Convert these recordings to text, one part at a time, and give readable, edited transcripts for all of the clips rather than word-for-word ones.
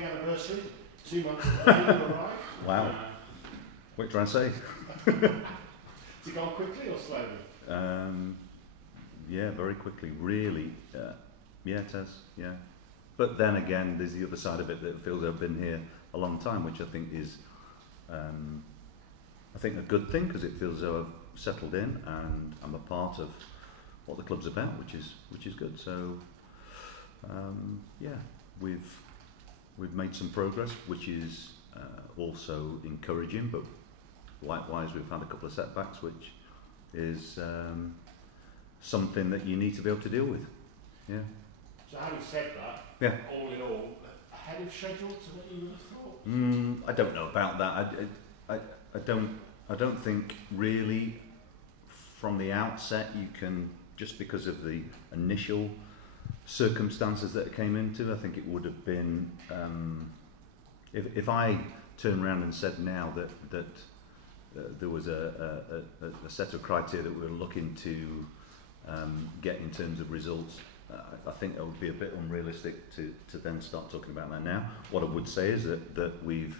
happy anniversary. 2 months ago you arrived. Wow. What are you trying to say? Has it gone quickly or slowly? Yeah, very quickly, really. Yeah, it has, yeah. But then again, there's the other side of it that feels I've been here a long time, which I think is a good thing, because it feels as though I've settled in and I'm a part of what the club's about, which is good. So yeah, we've made some progress, which is also encouraging, but likewise we've had a couple of setbacks, which is something that you need to be able to deal with. Yeah. So having said that, yeah, all in all, ahead of schedule to what you would have thought? I don't know about that. I don't think really from the outset you can, just because of the initial circumstances that it came into. I think it would have been if I turn around and said now that there was a set of criteria that we were looking to get in terms of results, I think it would be a bit unrealistic to then start talking about that now. What I would say is that we've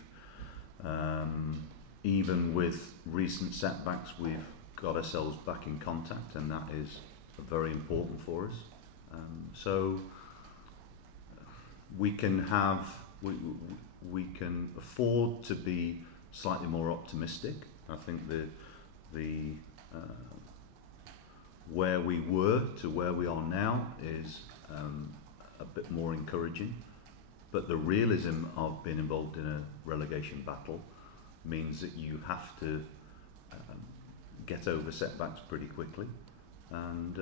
even with recent setbacks, we've got ourselves back in contact, and that is very important for us. So we can we can afford to be slightly more optimistic. I think the where we were to where we are now is a bit more encouraging, but the realism of being involved in a relegation battle means that you have to get over setbacks pretty quickly, and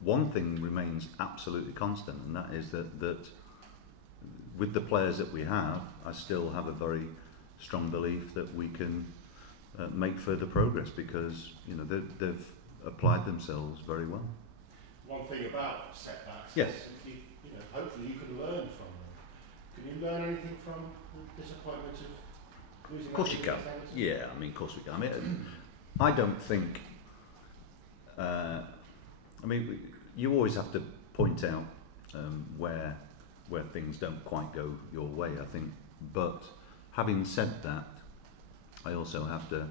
one thing remains absolutely constant, and that is that with the players that we have, I still have a very strong belief that we can make further progress, because they've applied themselves very well. One thing about setbacks, yes, is hopefully you can learn from them. Can you learn anything from the disappointment of losing? Of course you can. Yeah, I mean, of course we can. I mean, I don't think. I mean, you always have to point out where things don't quite go your way, I think. But having said that, I also have to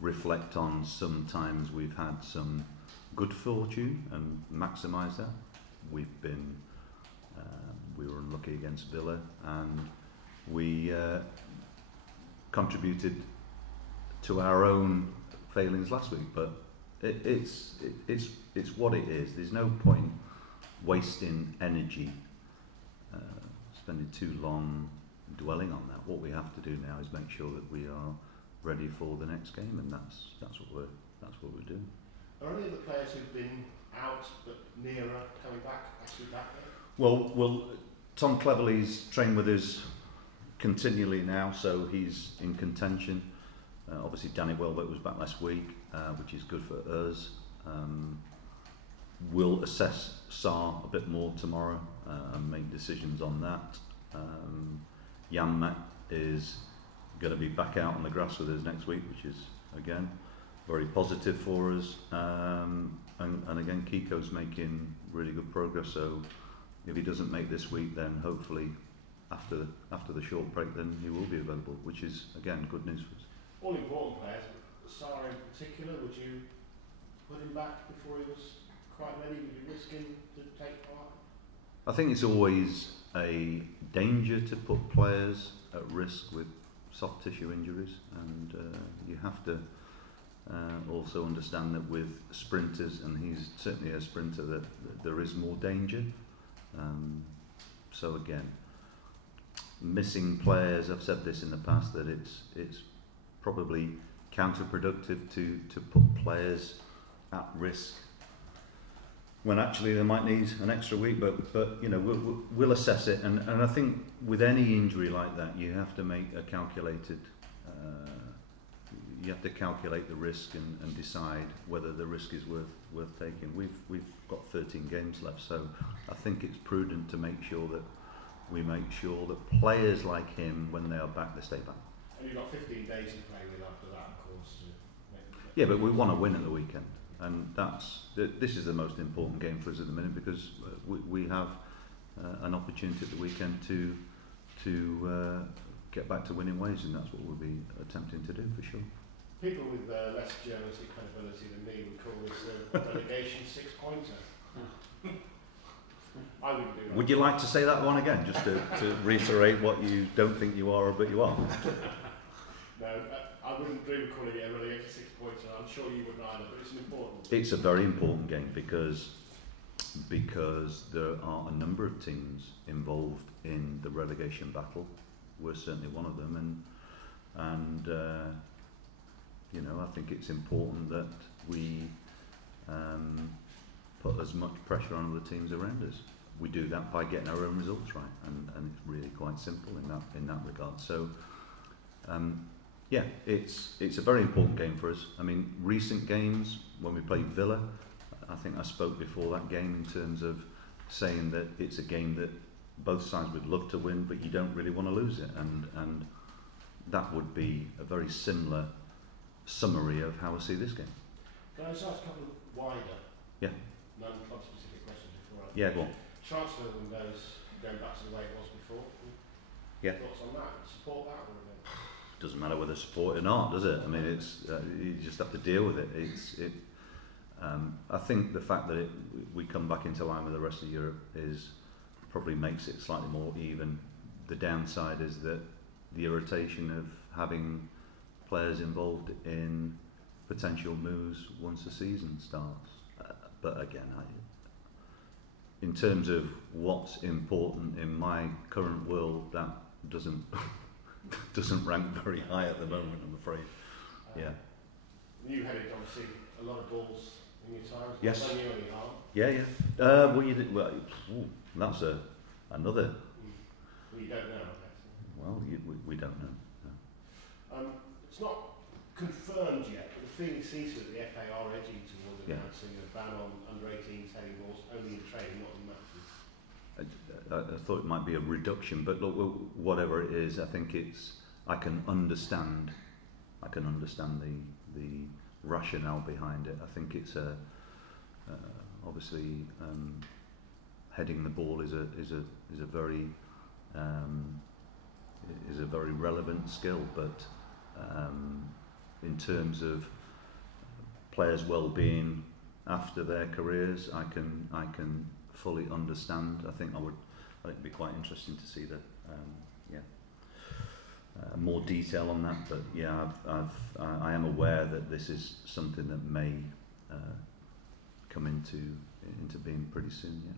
reflect on sometimes we've had some good fortune and maximise that. We were unlucky against Villa, and we contributed to our own failings last week. But it's what it is. There's no point wasting energy, spending too long dwelling on that. What we have to do now is make sure that we are ready for the next game, and that's what we're doing. Are any of the players who've been out but nearer coming back actually back there? Well, Tom Cleverley's trained with us continually now, so he's in contention. Obviously, Danny Welbeck was back last week, which is good for us. We'll assess Sarr a bit more tomorrow and make decisions on that. Jan Mat is going to be back out on the grass with us next week, which is again very positive for us. And again, Kiko's making really good progress. So if he doesn't make this week, then hopefully after the short break, then he will be available, which is again good news for us. All important players, Sarr in particular. Would you put him back before he was quite ready? Would you risk him to take part? I think it's always a danger to put players at risk with soft tissue injuries, and you have to also understand that with sprinters, and he's certainly a sprinter, that there is more danger. So again, missing players, I've said this in the past, that it's probably counterproductive to put players at risk when actually they might need an extra week, but we'll assess it, and I think with any injury like that, you have to make a calculated. You have to calculate the risk and decide whether the risk is worth taking. We've got 13 games left, so I think it's prudent to make sure that we make sure that players like him, when they are back, they stay back. And you've got 15 days to play with after that, of course. Yeah, but we want to win at the weekend. And this is the most important game for us at the minute, because we have an opportunity at the weekend to get back to winning ways, and that's what we'll be attempting to do for sure. People with less journalistic credibility than me would call this a relegation six-pointer. I wouldn't do that. Would you like to say that one again, just to reiterate what you don't think you are, but you are? No, I wouldn't dream of calling it a relegation six-pointer. I'm sure you wouldn't either, but it's an important. It's a very important game because there are a number of teams involved in the relegation battle. We're certainly one of them, and you know, I think it's important that we put as much pressure on other teams around us. We do that by getting our own results right, and it's really quite simple in that regard. So, yeah, it's a very important game for us. I mean, recent games when we played Villa, I think I spoke before that game in terms of saying that it's a game that both sides would love to win, but you don't really want to lose it, and that would be a very similar summary of how I see this game. Can I just ask a couple of wider, non-club specific questions before I... Yeah, go on. Transfer windows going back to the way it was before. Yeah. Thoughts on that? Support that or no? Doesn't matter whether support it or not, does it? I mean, it's you just have to deal with it. I think the fact that we come back into line with the rest of Europe probably makes it slightly more even. The downside is that the irritation of having players involved in potential moves once the season starts. But again, in terms of what's important in my current world, that doesn't rank very high at the moment, I'm afraid. You had it, obviously, a lot of balls in your time. Yes. Don't you any harm? Yeah. Well, you did. Well, that's another. Well, you don't know, I guess. Well, we don't know. No. It's not confirmed yet, but the feeling seems that the FA are edging towards announcing a ban on under-18s heading balls only in training, not in matches. I thought it might be a reduction, but look, whatever it is, I think I can understand the rationale behind it. I think it's obviously heading the ball is a very relevant skill, but in terms of players' well-being after their careers, I can fully understand. I think it'd be quite interesting to see that. More detail on that, but yeah, I am aware that this is something that may come into being pretty soon. Yeah.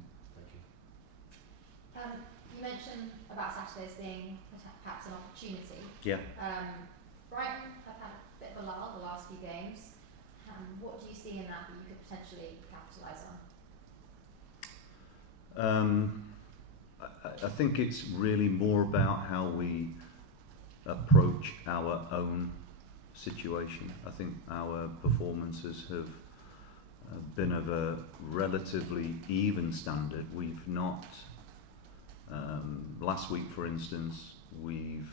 Thank you. You mentioned about Saturdays being perhaps an opportunity. Yeah. Brighton have had a bit of a lull the last few games. What do you see in that you could potentially capitalise on? I think it's really more about how we approach our own situation. I think our performances have been of a relatively even standard. We've not, last week for instance, we've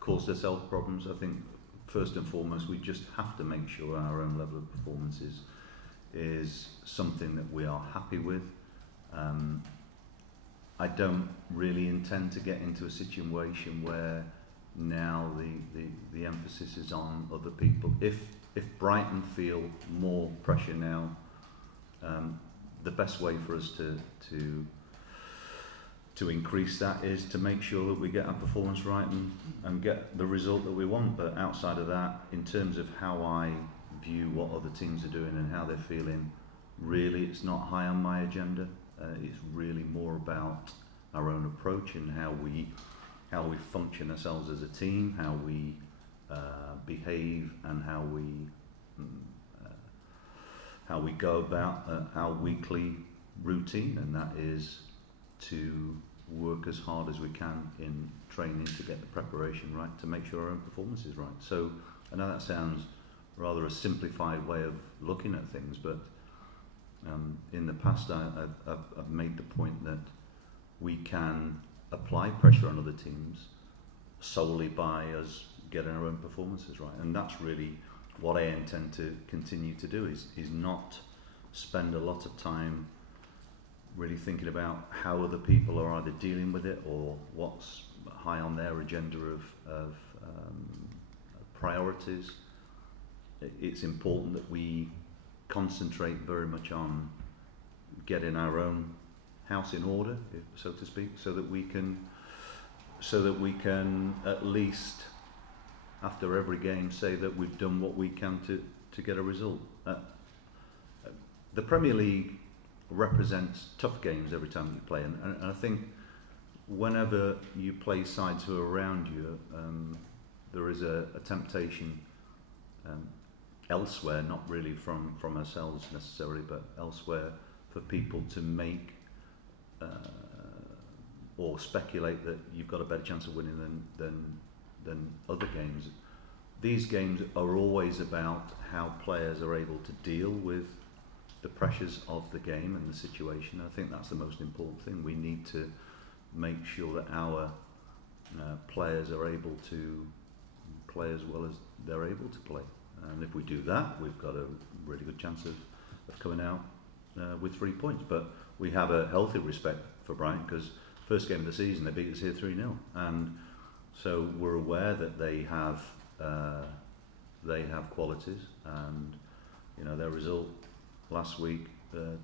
caused ourselves problems. I think first and foremost we just have to make sure our own level of performance is something that we are happy with. I don't really intend to get into a situation where now the emphasis is on other people. If Brighton feel more pressure now, the best way for us to increase that is to make sure that we get our performance right and get the result that we want. But outside of that, in terms of how I view what other teams are doing and how they're feeling, really it's not high on my agenda. It's really more about our own approach and how we function ourselves as a team, how we behave, and how we go about our weekly routine, and that is to work as hard as we can in training to get the preparation right, to make sure our own performance is right. So I know that sounds rather a simplified way of looking at things, but in the past I've made the point that we can apply pressure on other teams solely by us getting our own performances right, and that's really what I intend to continue to do, is not spend a lot of time really thinking about how other people are either dealing with it or what's high on their agenda of priorities. It's important that we concentrate very much on getting our own house in order, so to speak, so that we can at least after every game say that we've done what we can to get a result. The Premier League represents tough games every time you play, and I think whenever you play sides who are around you, there is a temptation elsewhere, not really from ourselves necessarily, but elsewhere, for people to make or speculate that you've got a better chance of winning than other games. These games are always about how players are able to deal with the pressures of the game and the situation. I think that's the most important thing. We need to make sure that our players are able to play as well as they're able to play. And if we do that, we've got a really good chance of coming out with 3 points. But we have a healthy respect for Brighton, because first game of the season they beat us here 3-0, and so we're aware that they have qualities, and you know, their result last week to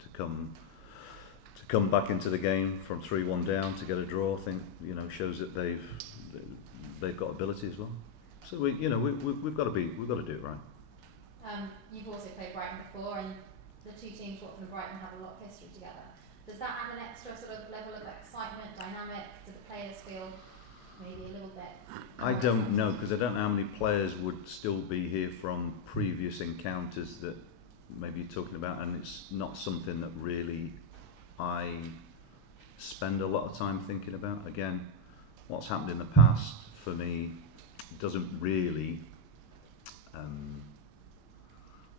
come back into the game from 3-1 down to get a draw, I think, you know, shows that they've got ability as well. So we've got to do it right. You've also played Brighton before, and the two teams, Watford and Brighton, have a lot of history together. Does that add an extra sort of level of excitement, dynamic? Do the players feel maybe a little bit? I don't know, because I don't know how many players would still be here from previous encounters that maybe you're talking about, and it's not something that really I spend a lot of time thinking about. Again, what's happened in the past for me doesn't really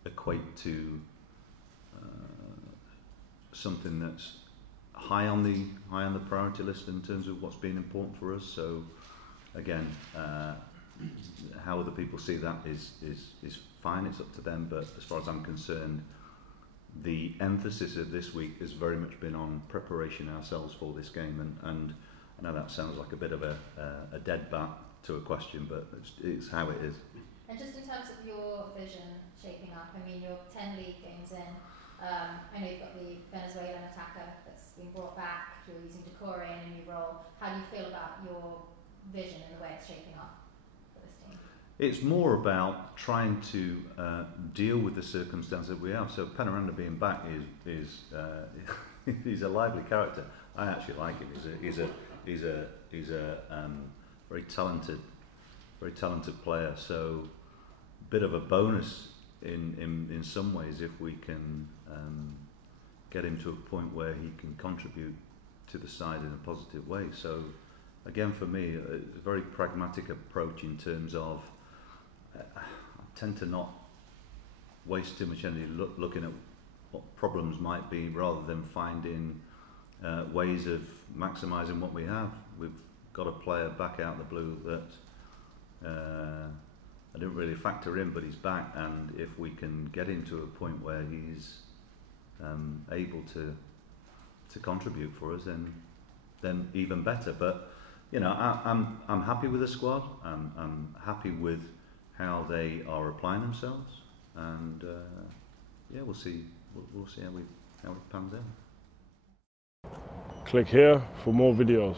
equate to something that's high on the priority list in terms of what's been important for us. So again, how other people see that is fine, it's up to them, but as far as I'm concerned, the emphasis of this week has very much been on preparation ourselves for this game, and I know that sounds like a bit of a dead bat to a question, but it's how it is. And just in terms of your vision shaping up, I mean, you're 10 league games in. I know you've got the Venezuelan attacker that's been brought back. You're using Doucouré in a new role. How do you feel about your vision and the way it's shaping up for this team? It's more about trying to deal with the circumstances that we have. So Pereyra being back is he's a lively character. I actually like him. He's a very talented player. So a bit of a bonus in some ways if we can get him to a point where he can contribute to the side in a positive way. So again, for me, a very pragmatic approach in terms of I tend to not waste too much energy looking at what problems might be, rather than finding ways of maximising what we have. We've got a player back out of the blue that I didn't really factor in, but he's back, and if we can get him to a point where he's able to contribute for us, then even better. But you know, I'm happy with the squad. I'm happy with how they are applying themselves, and yeah, we'll see how it pans out. Click here for more videos.